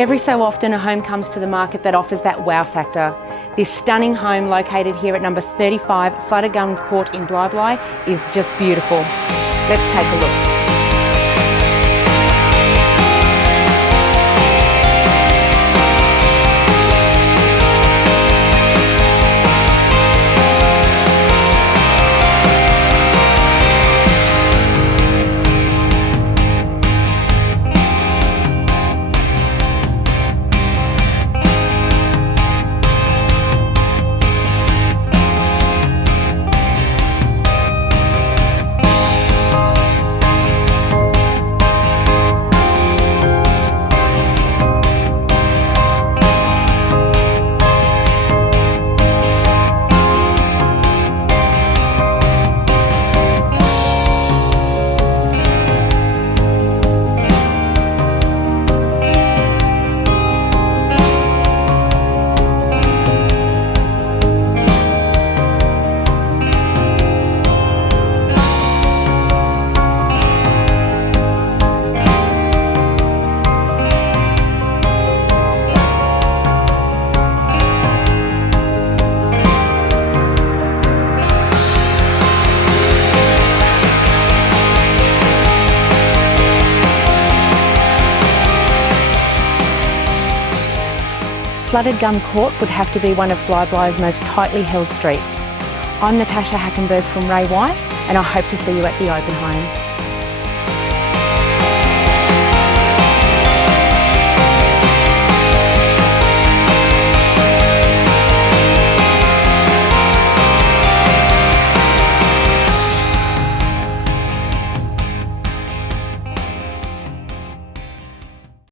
Every so often a home comes to the market that offers that wow factor. This stunning home located here at number 35 Flooded Gum Court in Bli Bli is just beautiful. Let's take a look. Flooded Gum Court would have to be one of Bli Bli's most tightly held streets. I'm Natasha Hackenberg from Ray White, and I hope to see you at the open home.